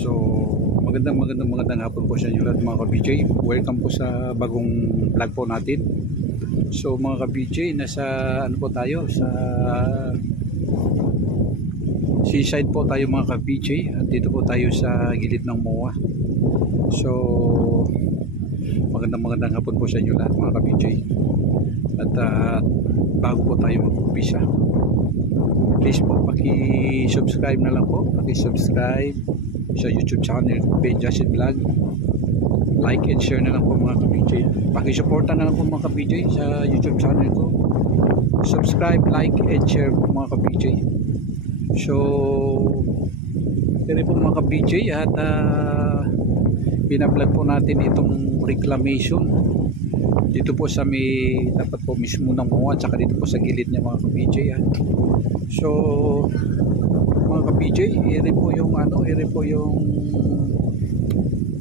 So magandang hapon po sa inyo lahat mga ka-BJ. Welcome po sa bagong vlog po natin. So mga ka-BJ, nasa ano po tayo, sa seaside po tayo mga ka-BJ. At dito po tayo sa gilid ng MOA. So magandang hapon po sa inyo lahat mga ka-BJ. At bago po tayo mag-umpisa, please po paki-subscribe na lang po. Paki-subscribe sa YouTube channel Ben Jasid Vlog. Like and share na lang po mga ka-BJ. Paki-suporta na lang po mga ka-BJ sa YouTube channel ko. Subscribe, like and share po mga ka-BJ. So ito po mga ka-BJ, at binablog po natin itong reclamation dito po sa may dapat po mismo ng MOA, at saka dito po sa gilid niya mga ka-BJ. So mga ka-BJ, iri po yung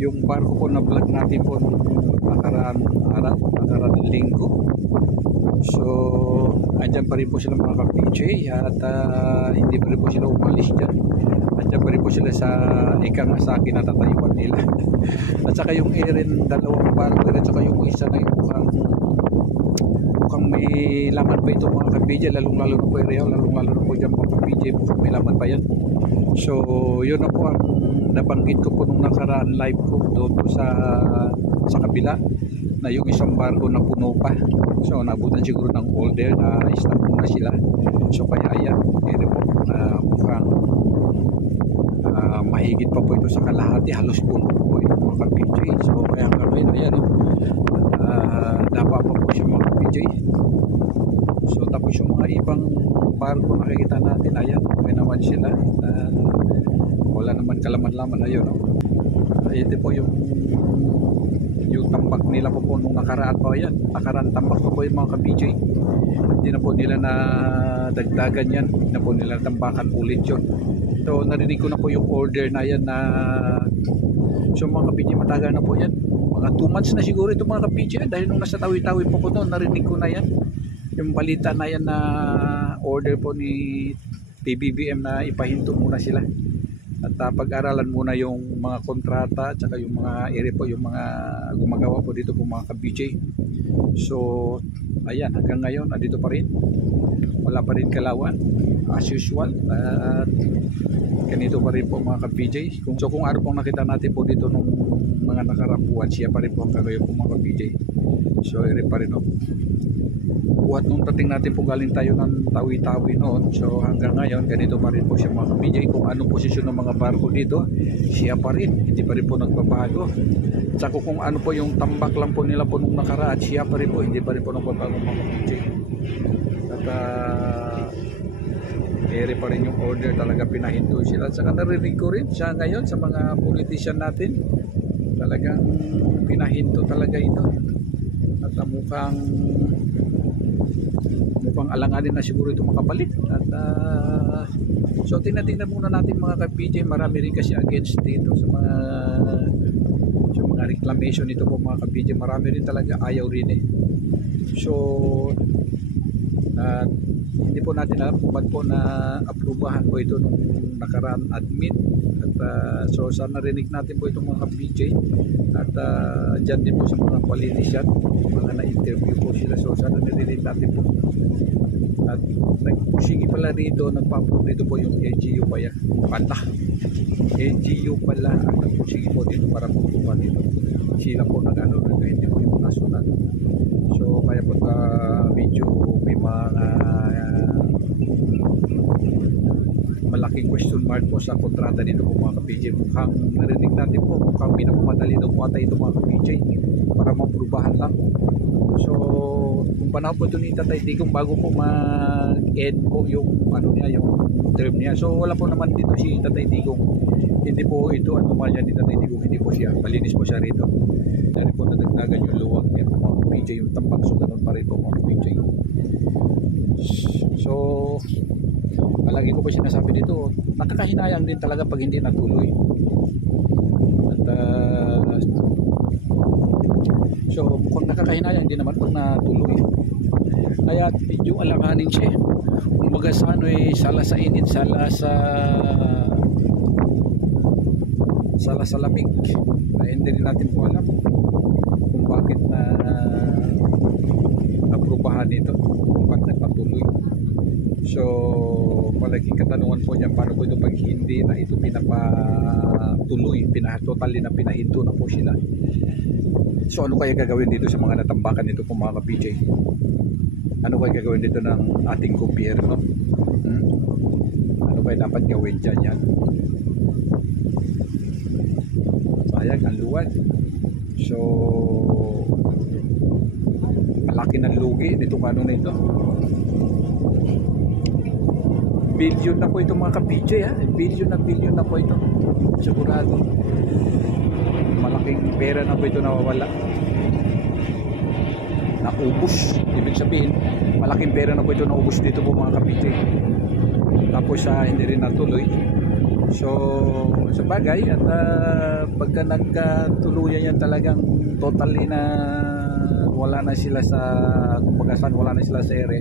yung barko po na vlog natin po nung nakaraan linggo. So andyan pa rin po sila mga ka-BJ, at hindi pa rin po sila umalis dyan. Andyan pa rin po sila sa sa kinatatayuan nila. At saka yung irin, dalawang barko rin, at saka yung isa na yung mukhang may laman pa ito mga ka-BJ, lalong lalo na po area, lalong lalo na po dyan mga ka-BJ, mukhang may laman pa yan. So yun na po ang nabanggit ko po nung nakaraan live ko doon po sa kabila, na yung isang barko na puno pa. So nabutan siguro ng order na stop muna sila. So kaya ayan, ito po mukhang mahigit pa po ito sa kalahati, halos puno po ito mga ka-BJ. So kaya hanggang ngayon ayan, dapa pa po siya mga ka-BJ. So tapos yung mga ibang barko nakikita natin, ayan, okay naman sila, wala naman kalaman-laman. Ayun, ito po yung tambak nila po nung nakaraan po. Ayan, nakaraan tambak po yung mga ka-BJ. Hindi na po nila na dagdagan yan, hindi na po nila tambakan ulit yun. So narinig ko na po yung order na yan na, so mga ka-BJ, matagal na po yan, mga 2 months na siguro ito mga ka-BJ, dahil nung nasa Tawi-Tawi po ko doon, narinig ko na yan yung balita na yan, na order po ni PBBM na ipahinto muna sila at pag-aralan muna yung mga kontrata at saka yung mga ere po, yung mga gumagawa po dito po mga ka-BJ. So ayan, hanggang ngayon andito pa rin, wala pa rin kalawan as usual, at ganito pa rin po mga ka-BJ. So kung ano pong nakita natin po dito nung mga nakarapuan, siya pa rin po hanggang ngayon po mga ka-BJ. So ere pa rin buhat nung dating natin po, galing tayo ng Tawi-Tawi noon. So hanggang ngayon ganito pa rin po siya mga ka-BJ. Kung anong posisyon ng mga barko dito, siya pa rin, hindi pa rin po nagbabago. Tsaka kung ano po yung tambak lang po nila po nung nakaraan, siya pa rin po, hindi pa rin po nagbabago mga ka-BJ. At ere pa rin yung order, talaga pinahinto sila. At saka narinig ko rin siya ngayon sa mga politician natin, talagang pinahinto talaga ito. At mukhang alanganin na siguro ito makabalik. At so tingnan muna natin mga ka-BJ. Marami rin kasi against dito sa mga reclamation ito po mga ka-BJ. Marami rin talaga ayaw rin So hindi po natin alam kung ba't po na aprubahan po ito nung nakaraan admin. At so sana narinig natin po itong mga ka-BJ. At dyan din po sa mga politician, mga na-interview po sila. So sana narinig natin po. At nagpursige pala rito, nagpa-approve dito po yung LGU LGU pala ang nagpursige po dito para pupupa dito. Sila po nag-ano rin, hindi po yung nasunod. So kaya po medyo may mga malaking question mark po sa kontrata dito po mga ka-BJ. Mukhang narinig natin po, mukhang pinakamadali daw po ata ito mga ka-BJ para maprubahan lang. So kung panahon po ito ni Tatay Digong bago po mag-end po yung yung term niya. So wala po naman dito si Tatay Digong, hindi po ito anomalya ni Tatay Digong, hindi po siya, malinis po siya rito. Dahil po nadagdagan yung luwag niya po mga ka-BJ, yung tambak, so ganun pa rin po mga ka-BJ. So palagi ko po sinasabi dito, nakakahinayang din talaga pag hindi natuloy. At so mukhang nakakahinayang din naman pag natuloy. Kaya medyo alanganin siya. Kumbaga sa sala sa init, sala sa salamig na hindi rin natin po alam kung bakit na aprubahan ito, kung bakit nagpatuloy. So malaking katanungan po dyan, paano po ito pag hindi na ito pinapatuloy, totally na pinahinto na po sila. So ano kaya gagawin dito sa mga natambakan nito po mga ka-PJ? Ano kaya gagawin dito ng ating gobyerno? Ano kaya dapat gawin dyan yan? Sayang ang luwad. So malaki ng lugi dito kano na ito. Billion na po ito mga ka-PJ, ha? Billion na po ito. Sigurado. Malaking pera na po ito nawawala. Naubos. Ibig sabihin, malaking pera na po ito naubos dito po mga ka-PJ. Tapos hindi rin natuloy. So sa bagay at pagka nagtuluyan yan talagang totally na wala na sila sa kumbaga wala na sila sa ere.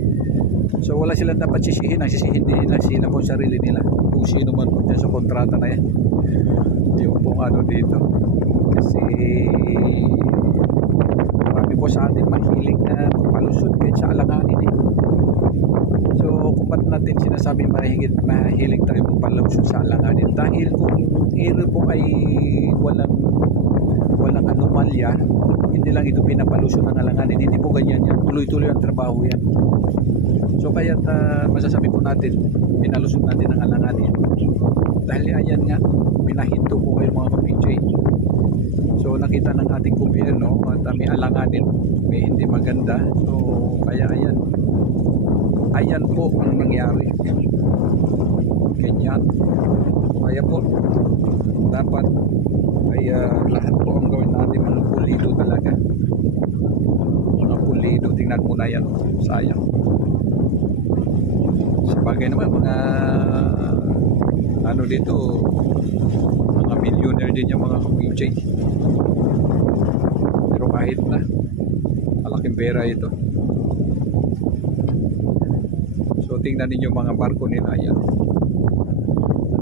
So wala silang dapat sisihin, ang sisihin nila sila po sarili nila kung sino man po dyan sa kontrata na yan. Yung pong ano dito kasi marami po sa atin mahilig na palusot kahit sa alanganin eh. So kung ba't natin sinasabi mahilig tayo magpalusot sa alanganin, dahil kung ere po ay walang anomalya, hindi lang ito pinapalusot ng alanganin, hindi po ganyan yan, tuloy-tuloy ang trabaho yan. So kaya masasabi po natin pinalusot natin ang alanganin dahil ayan nga pinahinto po kayo mga ka-PJ. So nakita ng ating gobyerno at may alanganin, may hindi maganda. So kaya ayan po ang nangyari. Ganyan. Kaya po dapat ay lahat po ang gawin natin mga pulido talaga. Mga pulido, tingnan mo na yan, sayang. Sabagay naman mga ano dito, mga millionaire din yung mga ka-PJ. Pero kahit na malaking pera ito. So tingnan ninyo mga barko nila yan.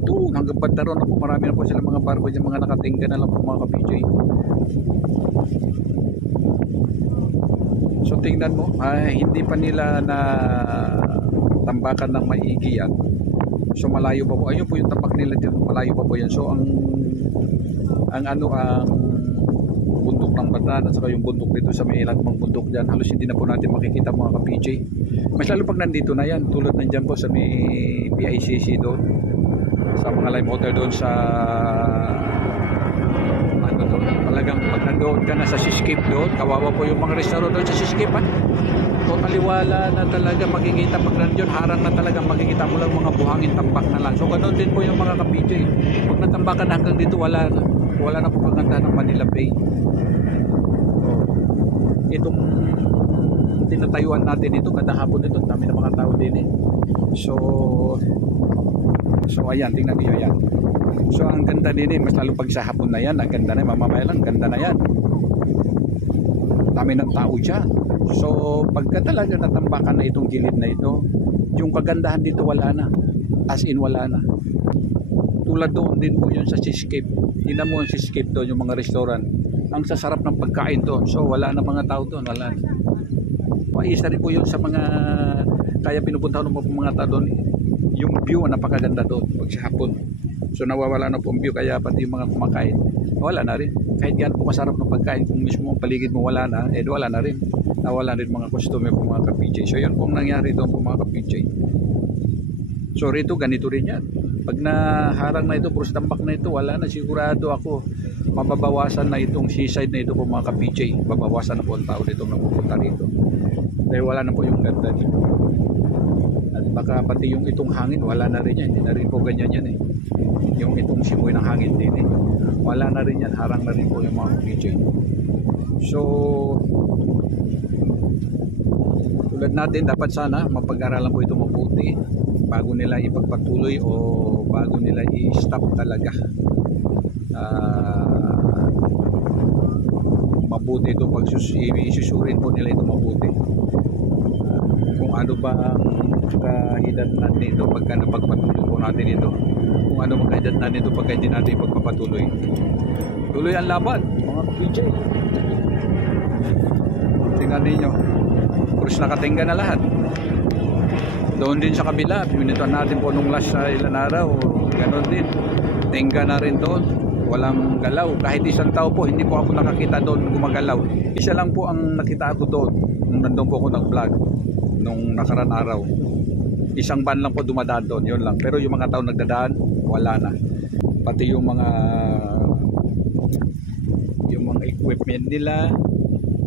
Doon hanggang Bandaron na po, marami na po sila mga barko dyan, mga nakatingga na lang po mga ka-PJ. So tingnan mo, hindi pa nila na tambakan ng maigi yan. So malayo pa po, ayun po yung tapak nila dyan, malayo pa po yan. So ang bundok ng Bataan at saka yung bundok dito sa may ilang bundok dyan, halos hindi na po natin makikita mga ka-PJ. Mas lalo pag nandito na yan, tulad na dyan po sa may PICC doon, sa mga live water doon sa ano doon, talagang pag nandoon ka na sa seascape doon, kawawa po yung mga restaurant doon sa seascape, ha? Totally wala na talaga makikita pag nandiyon, harang na talaga makikita mo lang mga buhangin tambak na lang. So ganoon din po yung mga ka-PJ, pag natambakan na hanggang dito wala na po kagandahan ng Manila Bay. Itong tinatayuan natin ito kada hapon ito, dami na mga tao din eh. So ayan, tingnan niyo yan. So ang ganda din eh, mas lalo pag sa hapon na yan, ang ganda na, mamamaya lang, ganda na yan. Dami ng tao dyan. So pagka talaga natambakan na itong gilid na ito, yung kagandahan dito wala na, as in wala na. Tulad doon din po yun sa seascape. Tingnan mo yung seascape doon, yung mga restaurant, ang sasarap ng pagkain doon. So wala na mga tao doon, wala na. Isa rin po yun sa mga kaya pinupuntahan ng mga tao doon, yung view napakaganda doon pag sa hapon. So nawawala na po ang view, kaya pati yung mga kumakain wala na rin. Kahit yan po masarap ng pagkain, kung mismo ang paligid mo wala na, wala na rin, nawala rin mga customer po mga ka-PJ. So yun po ang nangyari doon po mga ka-PJ. So rito ganito rin yan, pag naharang na ito, pros tambak na ito, wala na, sigurado ako mababawasan na itong seaside na ito po mga ka-PJ. Babawasan na po ang tao dito na pupunta rito dahil wala na po yung ganda dito. At baka pati yung itong hangin wala na rin yan, hindi na rin po ganyan yan eh. Yung itong simoy ng hangin din eh, wala na rin yan, harang na rin po yung mga PJ. So tulad natin, dapat sana mapag-aralan po ito mabuti bago nila ipagpatuloy o bago nila i-stop talaga. Mabuti ito, pag isusurin po nila ito mabuti. Kung ano ba ang kahidatnan nito pagka napagpatuloy po natin ito, kung kung ano mga edad na nito pagka hindi natin ipagpapatuloy. Tuloy ang laban, mga PJ. Tingnan ninyo, puros nakatingga na lahat. Doon din sa kabila, pinutuan natin po nung last sa ilan araw, ganoon din. Tingga na rin doon, walang galaw. Kahit isang tao po, hindi po ako nakakita doon gumagalaw. Isa lang po ang nakita ako doon, nung nandun po ako nag-vlog, nung nakaraan araw. Isang van lang po dumadaan doon, yun lang. Pero yung mga tao nagdadaan, wala na. Pati yung mga equipment nila,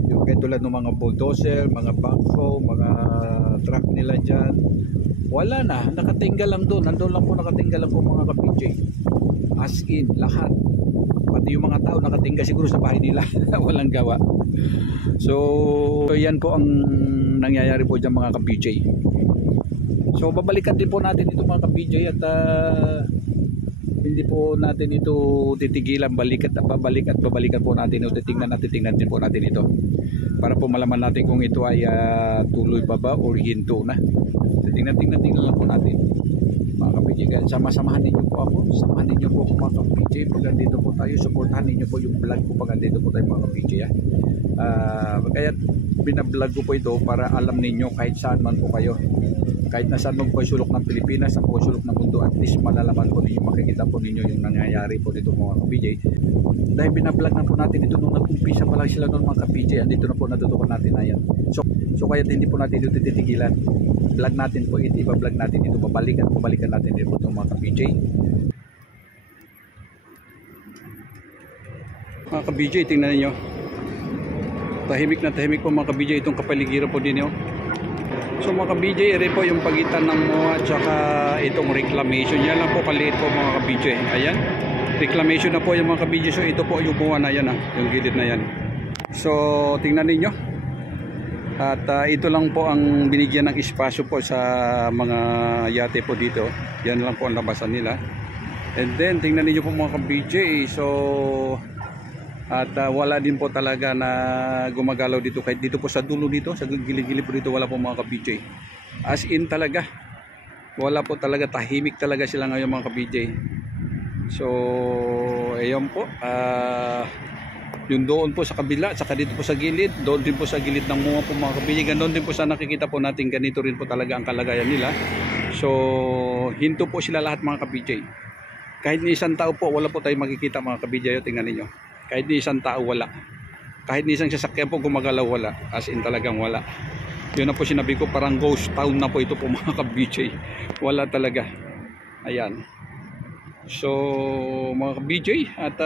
yung tulad ng mga bulldozer, mga backhoe, mga truck nila dyan, wala na, nakatinggal lang doon. Nandun lang po nakatinggal lang po mga ka-PJ. As in, lahat. Pati yung mga tao nakatinggal siguro sa bahay nila. Walang gawa. So yan po ang nangyayari po dyan mga ka-PJ. So babalikan din po natin ito mga ka-PJ at hindi po natin ito titigilan, balik at babalikan po natin ito, tingnan din po natin ito para po malaman natin kung ito ay tuloy pa ba o hinto na. Tingnan lang po natin mga ka-PJ. Samahan ninyo po ako, samahan ninyo po ako mga ka-PJ pag andito po tayo, supportahan ninyo po yung vlog ko pag andito po tayo mga ka-PJ. Kaya binablog ko po ito para alam ninyo kahit saan man po kayo, kahit na saan po sulok ng Pilipinas, sa po sulok ng mundo, at least malalaman po ninyo, makikita po ninyo yung nangyayari po dito mga ka-PJ. Dahil binablog na po natin ito nung nag-umpisa pa lang sila noon mga ka-PJ, andito na po natutukan natin na yan. So kaya hindi po natin ito titigilan. Vlog natin po ito, iba-vlog natin ito, babalikan natin ito itong mga ka-PJ. Mga ka-PJ, tingnan niyo. Tahimik na tahimik po mga ka-PJ itong kapaligiran po din yun. So mga ka-PJ, ito po yung pagitan ng MOA at saka itong reclamation. Yan lang po kaliit po mga ka-PJ. Ayan, reclamation na po yung mga ka-PJ. So ito po yung MOA na yan, yung gilid na yan. So tingnan ninyo. At ito lang po ang binigyan ng espasyo po sa mga yate po dito. Yan lang po ang labasan nila. And then tingnan ninyo po mga ka-PJ. So at wala din po talaga na gumagalaw dito, kahit dito po sa dulo dito, sa gilid-gilid po dito, wala po mga ka-PJ. As in talaga, wala po talaga, tahimik talaga sila ngayon mga ka-PJ. So ayun po, yung doon po sa kabila, saka dito po sa gilid, doon din po sa gilid ng mga po mga ka-PJ, ganoon din po sa nakikita po natin, ganito rin po talaga ang kalagayan nila. So hinto po sila lahat mga ka-PJ. Kahit ni isang tao po, wala po tayong makikita mga ka-PJ. Tingnan ninyo, kahit ni isang tao wala, kahit ni isang sasakyan po gumagalaw wala, as in talagang wala. Yun na po sinabi ko, parang ghost town na po ito po mga ka-PJ. Wala talaga. Ayan. So mga ka-PJ, at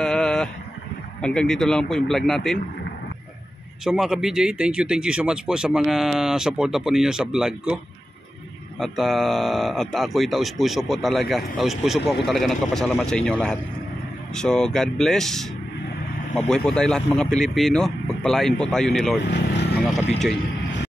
hanggang dito lang po yung vlog natin. So mga ka-PJ, thank you so much po sa mga suporta po ninyo sa vlog ko. At ako'y taus puso po talaga, ako talaga nagpapasalamat sa inyo lahat. So God bless. Mabuhay po tayo lahat mga Pilipino. Pagpalain po tayo ni Lord mga ka-PJ.